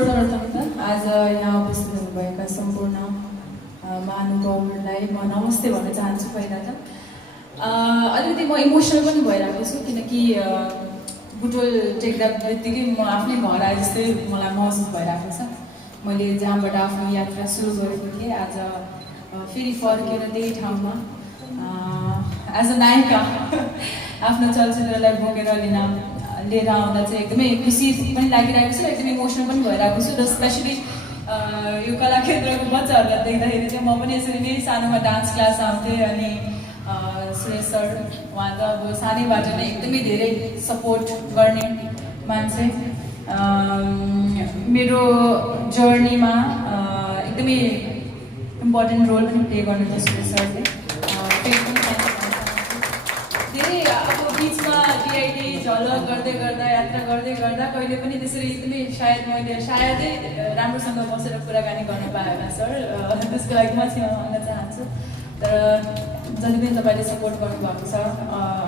सर्वप्रथम त आज यहाँ उपस्थित हुनुभएका सम्पूर्ण महानुभावहरूलाई म नमस्ते भन्न चाहन्छु। पहिला त अलिकति म इमोसनल पनि भइरहेको छु, किनकि बुटोल टेक्दा बित्तिकै म आफ्नै घर आए जस्तै मलाई महसुस भइरहेको छ। मैले जहाँबाट आफ्नो यात्रा सुरु गरेको थिएँ, आज फेरि फर्केर त्यही ठाउँमा एज अ नायिका आफ्नो चलचित्रलाई बोकेर लिएर आउँदा चाहिँ एकदमै खुसी पनि लागिरहेको छ, एकदमै इमोसनल पनि भइरहेको छु। र स्पेसली यो कलाक्षेत्रको बच्चाहरूलाई देख्दाखेरि चाहिँ म पनि यसरी नै सानोमा डान्स क्लास आउँथेँ। अनि सुरेश सर उहाँ त अब सानैबाट नै एकदमै धेरै सपोर्ट गर्ने मान्छे, मेरो जर्नीमा एकदमै इम्पोर्टेन्ट रोल पनि प्ले गर्नुहुन्छ सुरेश सरले। धेरै अब बिचमा डिआइडी झलक गर्दै गर्दा यात्रा गर्दै गर्दा कहिले पनि त्यसरी एकदमै मैले सायदै राम्रोसँग बसेर कुराकानी गर्न पाएन सर, त्यसको लागि म क्षमा माग्न चाहन्छु। तर जति पनि तपाईँले सपोर्ट गर्नुभएको छ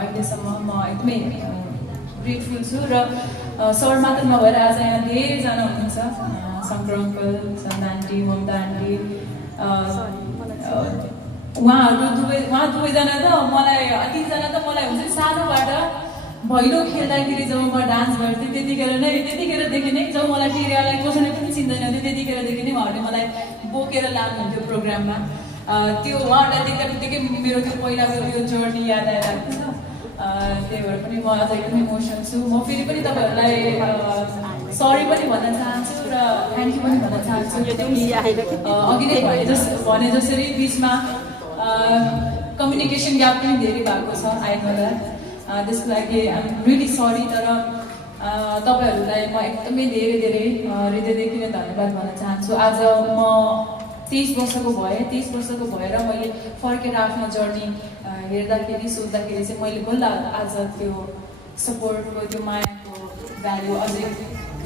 अहिलेसम्म म एकदमै ग्रेटफुल छु। र सर मात्र नभएर आज यहाँ धेरैजना हुनुहुन्छ, Shankar uncle, Sanda aunty, Mamata aunty, उहाँ दुवैजना त मलाई, तिनजना त मलाई हुन्छ नि सानोबाट भैलो खेल्दाखेरि जब म डान्स गर्थेँ त्यतिखेरदेखि नै जब मलाई टेरियालाई कसैले पनि चिन्दैन थियो त्यतिखेरदेखि नै उहाँहरूले मलाई बोकेर लानुहुन्थ्यो प्रोग्राममा। त्यो उहाँहरूलाई देख्दा बित्तिकै मेरो त्यो पहिलाको त्यो जर्नी याद आइरहेको छ। त्यही भएर पनि म आज एकदमै इमोसनल छु। म फेरि पनि तपाईँहरूलाई सरी पनि भन्न चाहन्छु र थ्याङ्क यू पनि भन्न चाहन्छु। अघि नै भने जसरी बिचमा कम्युनिकेसन ग्याप पनि धेरै भएको छ, आइनला त्यसको लागि आइम रियली सरी। तर तपाईँहरूलाई म एकदमै धेरै हृदयदेखि नै धन्यवाद भन्न चाहन्छु। आज म 23 वर्षको भएँ, 23 वर्षको भएर मैले फर्केर आफ्नो जर्नी हेर्दाखेरि सोच्दाखेरि चाहिँ मैले बल्ल आज त्यो सपोर्टको त्यो मायाको भ्यालु अझै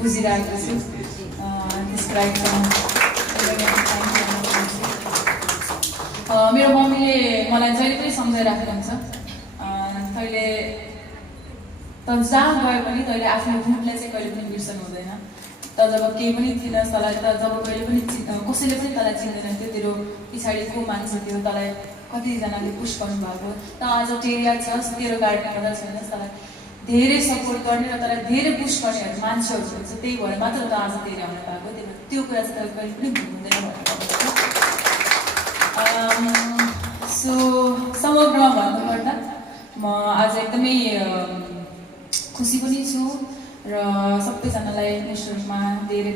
बुझिरहेको छु। त्यसको लागि मेरो मम्मीले मलाई जहिले पनि सम्झाइराख्नुहुन्छ, तैँले त जहाँ गए पनि तैँले आफ्नो रूपलाई चाहिँ कहिले पनि बिर्सनु हुँदैन। त जब केही पनि थिएनस् तँलाई, त जब कहिले पनि कसैले पनि तँलाई चिन्दैन थियो, तेरो पछाडि को मान्छे थियो, तँलाई कतिजनाले पुस गर्नुभएको, त आज टेरिया छस्, तेरो कारणले गर्दा छैनस्, तँलाई धेरै सपोर्ट गर्ने र तँलाई धेरै पुस गर्नेहरू मान्छेहरू हुन्छ, त्यही भएर मात्र त आज टेरिया आउनु पाएको। त्यो कुरा चाहिँ तँलाई कहिले पनि भुल्नु हुँदैन भनेर। सो समग्रमा भन्नुपर्दा म आज एकदमै खुसी पनि छु र सबैजनालाई नेसनलमा धेरै